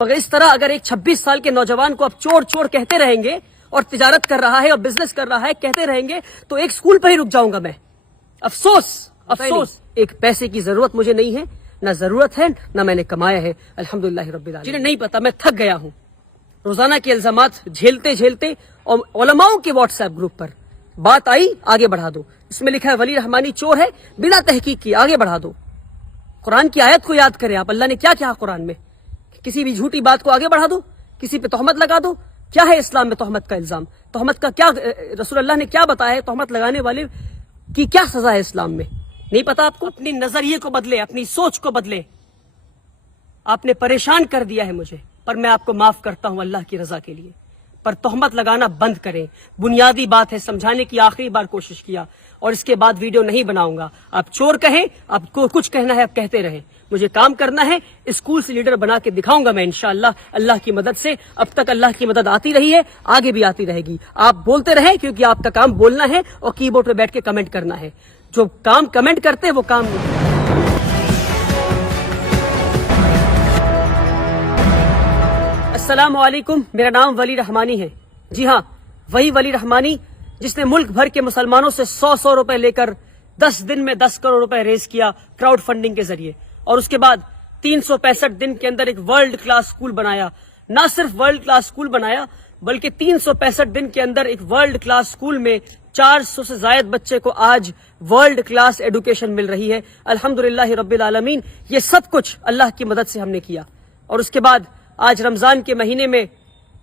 मगर इस तरह अगर एक 26 साल के नौजवान को आप चोर चोर कहते रहेंगे और तिजारत कर रहा है और बिजनेस कर रहा है कहते रहेंगे तो एक स्कूल पर ही रुक जाऊंगा मैं। अफसोस एक पैसे की जरूरत मुझे नहीं है, ना जरूरत है ना मैंने कमाया है, अल्हम्दुलिल्लाह रब्बिल आलमीन। जिन्हें नहीं पता मैं थक गया हूँ रोजाना के इल्जामात झेलते झेलते, और उलमाओं के व्हाट्सएप ग्रुप पर बात आई आगे बढ़ा दो, इसमें लिखा है वली रहमानी चोर है, बिना तहकीक की आगे बढ़ा दो। कुरान की आयत को याद करें आप, अल्लाह ने क्या कहा कुरान में, किसी भी झूठी बात को आगे बढ़ा दो, किसी पे तोहमत लगा दो। क्या है इस्लाम में तोहमत का इल्जाम, तोहमत का क्या रसूल अल्लाह ने क्या बताया है, तोहमत लगाने वाले की क्या सजा है इस्लाम में, नहीं पता आपको? अपनी नजरिए को बदले, अपनी सोच को बदले। आपने परेशान कर दिया है मुझे, पर मैं आपको माफ करता हूं अल्लाह की रजा के लिए। पर तोहमत लगाना बंद करें, बुनियादी बात है, समझाने की आखिरी बार कोशिश किया और इसके बाद वीडियो नहीं बनाऊंगा। आप चोर कहें, आपको कुछ कहना है आप कहते रहें, मुझे काम करना है, स्कूल से लीडर बना के दिखाऊंगा मैं इंशाअल्लाह अल्लाह की मदद से। अब तक अल्लाह की मदद आती रही है, आगे भी आती रहेगी। आप बोलते रहें क्योंकि आपका काम बोलना है और कीबोर्ड पे बैठ के कमेंट करना है। जो काम कमेंट करते हैं वो काम नहीं। अस्सलाम वालेकुम, मेरा नाम वली रहमानी है। जी हाँ, वही वली रहमानी जिसने मुल्क भर के मुसलमानों से 100 रुपए लेकर 10 दिन में 10 करोड़ रुपए रेज किया क्राउड फंडिंग के जरिए, और उसके बाद 365 दिन के अंदर एक वर्ल्ड क्लास स्कूल बनाया। ना सिर्फ वर्ल्ड क्लास स्कूल बनाया बल्कि 365 दिन के अंदर एक वर्ल्ड क्लास स्कूल में 400 से ज्यादा बच्चे को आज वर्ल्ड क्लास एजुकेशन मिल रही है, अल्हम्दुलिल्लाह रब्बिल आलमीन। ये सब कुछ अल्लाह की मदद से हमने किया। और उसके बाद आज रमजान के महीने में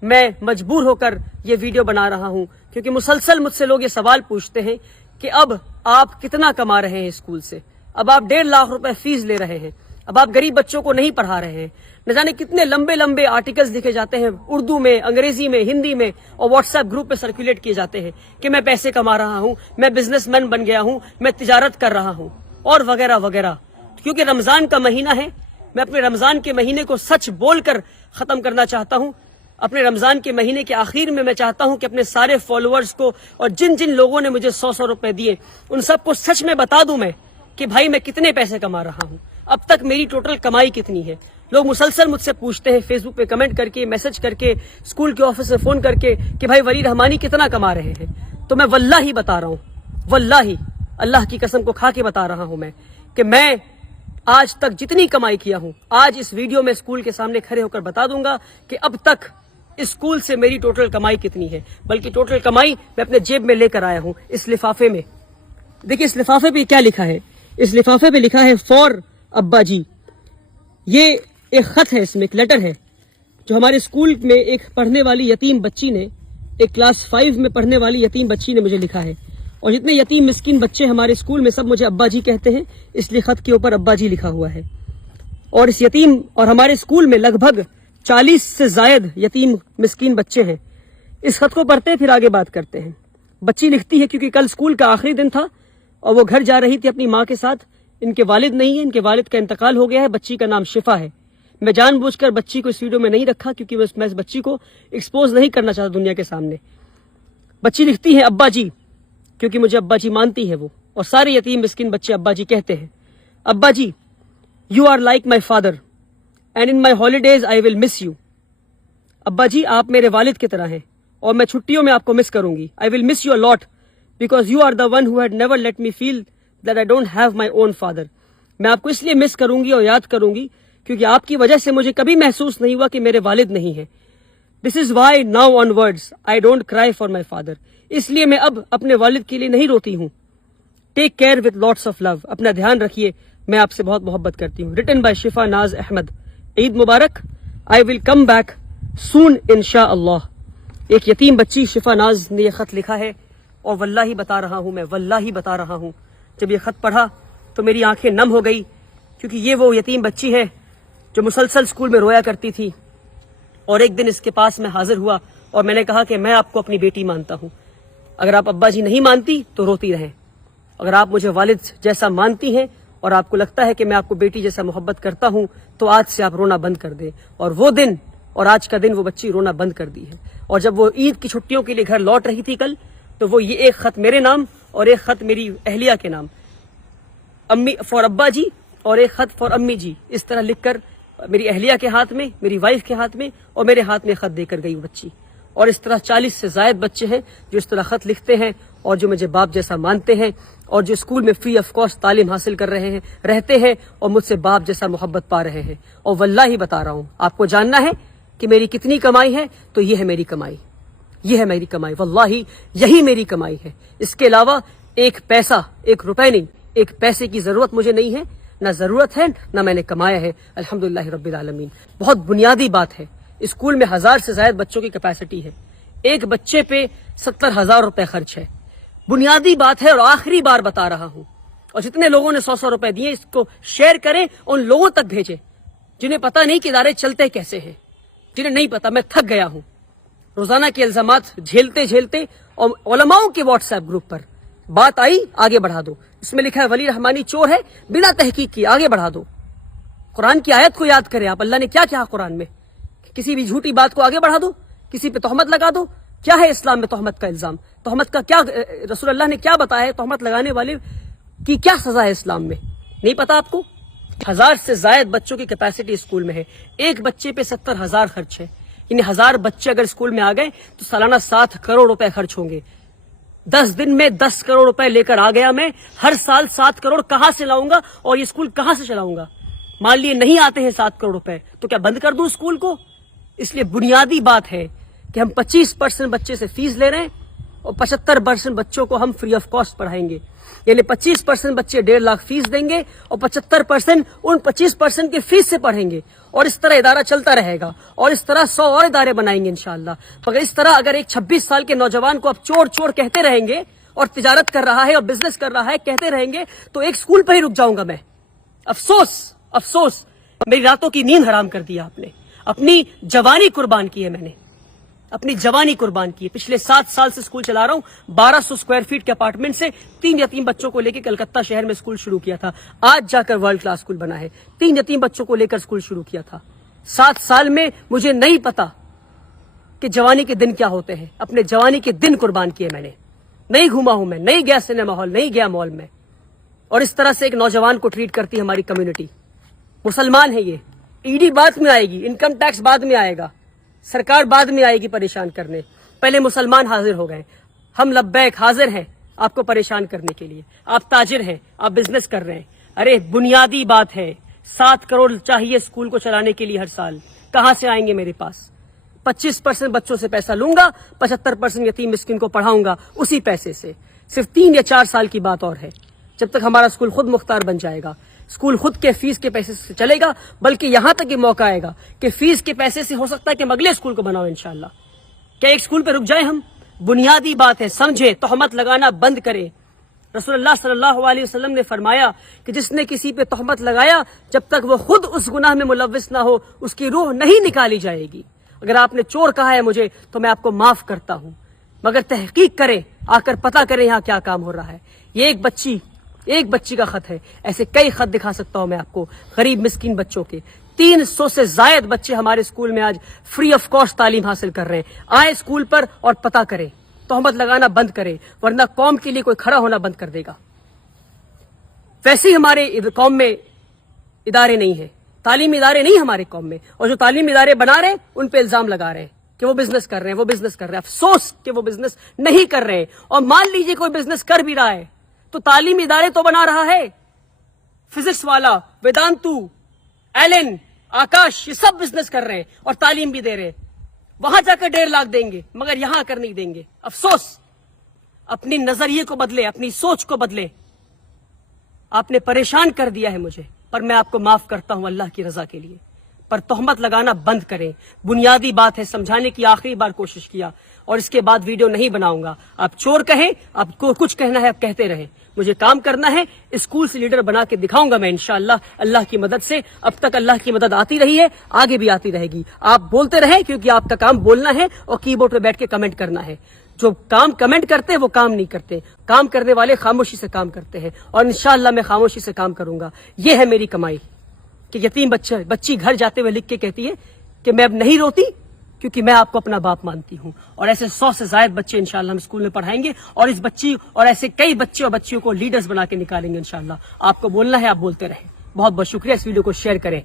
मैं मजबूर होकर ये वीडियो बना रहा हूं क्योंकि मुसलसल मुझसे लोग ये सवाल पूछते हैं कि अब आप कितना कमा रहे हैं स्कूल से, अब आप 1.5 लाख रुपए फीस ले रहे हैं, अब आप गरीब बच्चों को नहीं पढ़ा रहे हैं। न जाने कितने लंबे लंबे आर्टिकल्स लिखे जाते हैं उर्दू में, अंग्रेजी में, हिंदी में, और व्हाट्सएप ग्रुप पे सर्कुलेट किए जाते हैं कि मैं पैसे कमा रहा हूं, मैं बिजनेसमैन बन गया हूं, मैं तिजारत कर रहा हूं और वगैरह वगैरह। क्योंकि रमजान का महीना है, मैं अपने रमजान के महीने को सच बोलकर खत्म करना चाहता हूं। अपने रमजान के महीने के आखिर में मैं चाहता हूं कि अपने सारे फॉलोअर्स को और जिन जिन लोगों ने मुझे 100 रुपए दिए उन सबको सच में बता दूं मैं कि भाई मैं कितने पैसे कमा रहा हूं, अब तक मेरी टोटल कमाई कितनी है। लोग मुसलसल मुझसे पूछते हैं फेसबुक पे कमेंट करके, मैसेज करके, स्कूल के ऑफिस से फोन करके कि भाई वली रहमानी कितना कमा रहे हैं। तो मैं वल्लाही बता रहा हूं, वल्लाही अल्लाह की कसम को खा के बता रहा हूं मैं कि मैं आज तक जितनी कमाई किया हूं, आज इस वीडियो में स्कूल के सामने खड़े होकर बता दूंगा कि अब तक इस स्कूल से मेरी टोटल कमाई कितनी है। बल्कि टोटल कमाई मैं अपने जेब में लेकर आया हूं इस लिफाफे में। देखिए इस लिफाफे पे क्या लिखा है, इस लिफाफे पे लिखा है फॉर अब्बा जी। ये एक खत है, इसमें एक लेटर है जो हमारे स्कूल में एक पढ़ने वाली यतीम बच्ची ने, एक क्लास 5 में पढ़ने वाली यतीम बच्ची ने मुझे लिखा है। और जितने यतीम मिस्किन बच्चे हमारे स्कूल में सब मुझे अब्बा जी कहते हैं, इसलिए खत के ऊपर अब्बा जी लिखा हुआ है। और इस यतीम और हमारे स्कूल में लगभग 40 से ज्यादा यतीम मिस्किन बच्चे हैं। इस खत को पढ़ते फिर आगे बात करते हैं। बच्ची लिखती है क्योंकि कल स्कूल का आखिरी दिन था और वो घर जा रही थी अपनी माँ के साथ। इनके वालिद नहीं है, इनके वालिद का इंतकाल हो गया है। बच्ची का नाम शिफा है। मैं जानबूझकर बच्ची को इस वीडियो में नहीं रखा क्योंकि मैं इस बच्ची को एक्सपोज नहीं करना चाहता दुनिया के सामने। बच्ची लिखती है अब्बा जी, क्योंकि मुझे अब्बा जी मानती है वो, और सारे यतीम मिस्किन बच्चे अब्बा जी कहते हैं। अब्बा जी, you are like my father and in my holidays I will miss you. अब्बा जी आप मेरे वालिद की तरह हैं और मैं छुट्टियों में आपको मिस करूंगी। I will miss you a lot because you are the one who had never let me feel that I don't have my own father. मैं आपको इसलिए मिस करूंगी और याद करूंगी क्योंकि आपकी वजह से मुझे कभी महसूस नहीं हुआ कि मेरे वालिद नहीं है। This is why now onwards I don't cry for my father. इसलिए मैं अब अपने वालिद के लिए नहीं रोती हूँ। Take care with lots of love. अपना ध्यान रखिए, मैं आपसे बहुत मोहब्बत करती हूँ। Written by Shifa Naz Ahmed. ईद मुबारक। I will come back soon इंशाअल्लाह। एक यतीम बच्ची शिफा नाज ने यह खत लिखा है और वल्लाही बता रहा हूँ, मैं वल्लाही बता रहा हूँ, जब ये खत पढ़ा तो मेरी आंखें नम हो गई क्योंकि ये वो यतीम बच्ची है जो मुसलसल स्कूल में रोया करती थी। और एक दिन इसके पास मैं हाजिर हुआ और मैंने कहा कि मैं आपको अपनी बेटी मानता हूँ। अगर आप अब्बा जी नहीं मानती तो रोती रहें। अगर आप मुझे वालिद जैसा मानती हैं और आपको लगता है कि मैं आपको बेटी जैसा मोहब्बत करता हूं तो आज से आप रोना बंद कर दें। और वो दिन और आज का दिन वो बच्ची रोना बंद कर दी है। और जब वो ईद की छुट्टियों के लिए घर लौट रही थी कल, तो वो ये एक खत मेरे नाम और एक खत मेरी अहलिया के नाम, अम्मी फॉर अब्बा जी, और एक खत फॉर अम्मी जी, इस तरह लिखकर میری اہلیہ کے ہاتھ میں، میری وائف کے ہاتھ میں اور میرے ہاتھ میں خط دے کر گئی وہ بچی. اور اس طرح 40 سے زائد بچے ہیں جو اس طرح خط لکھتے ہیں اور جو مجھے باپ جیسا مانتے ہیں اور جو اسکول میں فری آف کاسٹ تعلیم حاصل کر رہے ہیں، رہتے ہیں اور مجھ سے باپ جیسا محبت پا رہے ہیں. اور واللہ بتا رہا ہوں، آپ کو جاننا ہے کہ میری کتنی کمائی ہے تو یہ ہے میری کمائی، یہ ہے میری کمائی، واللہ یہی میری کمائی ہے. اس کے علاوہ ایک پیسہ، ایک روپے نہیں، ایک پیسے کی ضرورت مجھے نہیں ہے، نہ ضرورت ہے نہ میں نے کمایا ہے. الحمدللہ رب العالمین. بہت بنیادی بات ہے، اسکول میں 1000 سے زائد بچوں کی کیپیسٹی ہے، ایک بچے پہ 70,000 روپے خرچ ہے. بنیادی بات ہے اور آخری بار بتا رہا ہوں. اور جتنے لوگوں نے 100 روپے دیے اس کو شیئر کریں، ان لوگوں تک بھیجیں جنہیں پتہ نہیں کہ ادارے چلتے کیسے ہیں، جنہیں نہیں پتا. میں تھک گیا ہوں روزانہ کے الزامات جھیلتے جھیلتے. اور علماؤں کے واٹس ایپ گروپ پر بات آئی، آگے بڑھا دو. اس میں لکھا ہے ولی رحمانی چور ہے، بنا تحقیق کی آگے بڑھا دو. قرآن کی آیت کو یاد کریں آپ، اللہ نے کیا کہا قرآن میں؟ کسی بھی جھوٹی بات کو آگے بڑھا دو، کسی پہ تہمت لگا دو. کیا ہے اسلام میں تہمت کا الزام؟ تہمت کا کیا رسول اللہ نے کیا بتایا ہے؟ تہمت لگانے والے کی کیا سزا ہے اسلام میں؟ نہیں پتا آپ کو؟ 1000 سے زائد بچوں کی کیپیسٹی اسکول میں ہے، ایک بچے پہ 70,000 خرچ ہے. یعنی 1000 بچے اگر اسکول میں آ گئے تو سالانہ 7 کروڑ روپے خرچ ہوں گے. 10 دن میں 10 کروڑ روپے لے کر آ گیا میں. ہر سال 7 کروڑ کہاں سے لاؤں گا اور یہ اسکول کہاں سے چلاؤں گا؟ مان لیے نہیں آتے ہیں 7 کروڑ روپے تو کیا بند کر دوں اسکول کو؟ اس لیے بنیادی بات ہے کہ ہم 25% بچے سے فیس لے رہے ہیں اور 75% بچوں کو ہم فری آف کاسٹ پڑھائیں گے. یعنی 25% بچے 1.5 لاکھ فیس دیں گے اور 75% ان 25% کے فیس سے پڑھیں گے. اور اس طرح ادارہ چلتا رہے گا اور اس طرح 100 اور ادارے بنائیں گے انشاءاللہ. مگر اس طرح اگر ایک 26 سال کے نوجوان کو آپ چور چور کہتے رہیں گے اور تجارت کر رہا ہے اور بزنس کر رہا ہے کہتے رہیں گے تو ایک اسکول پہ ہی رک جاؤں گا میں. افسوس افسوس، میری راتوں کی نیند حرام کر دیا آپ نے. اپنی جوانی قربان کی ہے میں نے، اپنی جوانی قربان کی ہے. پچھلے 7 سال سے اسکول چلا رہا ہوں. 1200 اسکوائر فیٹ کے اپارٹمنٹ سے 3 یتیم بچوں کو لے کے کلکتہ شہر میں اسکول شروع کیا تھا. آج جا کر ورلڈ کلاس اسکول بنا ہے. 3 یتیم بچوں کو لے کر اسکول شروع کیا تھا. 7 سال میں مجھے نہیں پتا کہ جوانی کے دن کیا ہوتے ہیں. اپنے جوانی کے دن قربان کیے میں نے. نہیں گھوما ہوں میں، نہیں گیا سنیما ہال، نہیں گیا مال میں. اور اس طرح سے ایک نوجوان کو ٹریٹ کرتی ہے ہماری کمیونٹی. مسلمان ہے یہ. ایڈی بعد میں آئے گی، انکم ٹیکس بعد میں آئے گا، سرکار بعد میں آئے گی پریشان کرنے. پہلے مسلمان حاضر ہو گئے. ہم لبیک حاضر ہیں آپ کو پریشان کرنے کے لیے. آپ تاجر ہیں، آپ بزنس کر رہے ہیں. ارے بنیادی بات ہے، 7 کروڑ چاہیے اسکول کو چلانے کے لیے ہر سال. کہاں سے آئیں گے میرے پاس؟ 25% بچوں سے پیسہ لوں گا، 75% یتیم مسکین کو پڑھاؤں گا اسی پیسے سے. صرف 3 یا 4 سال کی بات اور ہے جب تک ہمارا اسکول خود مختار بن جائے گا. اسکول خود کے فیس کے پیسے سے چلے گا، بلکہ یہاں تک یہ موقع آئے گا کہ فیس کے پیسے سے ہو سکتا ہے کہ ہم اگلے اسکول کو بناؤ انشاءاللہ. کیا ایک اسکول پہ رک جائیں ہم؟ بنیادی بات ہے، سمجھے، تہمت لگانا بند کرے. رسول اللہ صلی اللہ علیہ وسلم نے فرمایا کہ جس نے کسی پہ تہمت لگایا جب تک وہ خود اس گناہ میں ملوث نہ ہو اس کی روح نہیں نکالی جائے گی. اگر آپ نے چور کہا ہے مجھے تو میں آپ کو معاف کرتا ہوں، مگر تحقیق کریں، آ کر پتہ کریں یہاں کیا کام ہو رہا ہے. یہ ایک بچی کا خط ہے. ایسے کئی خط دکھا سکتا ہوں میں آپ کو غریب مسکین بچوں کے. 300 سے زائد بچے ہمارے اسکول میں آج فری آف کاسٹ تعلیم حاصل کر رہے ہیں. آئے اسکول پر اور پتہ کریں، تہمت لگانا بند کرے، ورنہ قوم کے لیے کوئی کھڑا ہونا بند کر دے گا. ویسے ہی ہمارے قوم میں ادارے نہیں ہیں، تعلیمی ادارے نہیں ہمارے قوم میں. اور جو تعلیمی ادارے بنا رہے ہیں ان پہ الزام لگا رہے ہیں کہ وہ بزنس کر رہے ہیں، وہ بزنس کر رہے ہیں. افسوس کہ وہ بزنس نہیں کر رہے ہیں. اور مان لیجئے کوئی بزنس کر بھی رہا ہے تو تعلیمی ادارے تو بنا رہا ہے. فزکس والا، ویدانتو، ایلن، آکاش، یہ سب بزنس کر رہے ہیں اور تعلیم بھی دے رہے ہیں. وہاں جا کر 1.5 لاکھ دیں گے مگر یہاں کر نہیں دیں گے. افسوس. اپنی نظریے کو بدلے، اپنی سوچ کو بدلے. آپ نے پریشان کر دیا ہے مجھے، پر میں آپ کو معاف کرتا ہوں اللہ کی رضا کے لیے. پر تہمت لگانا بند کریں. بنیادی بات ہے، سمجھانے کی آخری بار کوشش کیا اور اس کے بعد ویڈیو نہیں بناؤں گا. آپ چور کہیں، آپ کو کچھ کہنا ہے آپ کہتے رہیں، مجھے کام کرنا ہے. اسکول سے لیڈر بنا کے دکھاؤں گا میں انشاءاللہ اللہ کی مدد سے. اب تک اللہ کی مدد آتی رہی ہے، آگے بھی آتی رہے گی. آپ بولتے رہیں کیونکہ آپ کا کام بولنا ہے اور کی بورڈ پہ بیٹھ کے کمنٹ کرنا ہے. جو کام کمنٹ کرتے ہیں وہ کام نہیں کرتے. کام کرنے والے خاموشی سے کام کرتے ہیں اور انشاءاللہ میں خاموشی سے کام کروں گا. یہ ہے میری کمائی کہ یتیم بچی گھر جاتے ہوئے لکھ کے کہتی ہے کہ میں اب نہیں روتی کیونکہ میں آپ کو اپنا باپ مانتی ہوں. اور ایسے 100 سے زائد بچے انشاءاللہ ہم اسکول میں پڑھائیں گے اور اس بچی اور ایسے کئی بچے اور بچیوں کو لیڈرز بنا کے نکالیں گے انشاءاللہ. آپ کو بولنا ہے، آپ بولتے رہیں. بہت بہت شکریہ. اس ویڈیو کو شیئر کریں.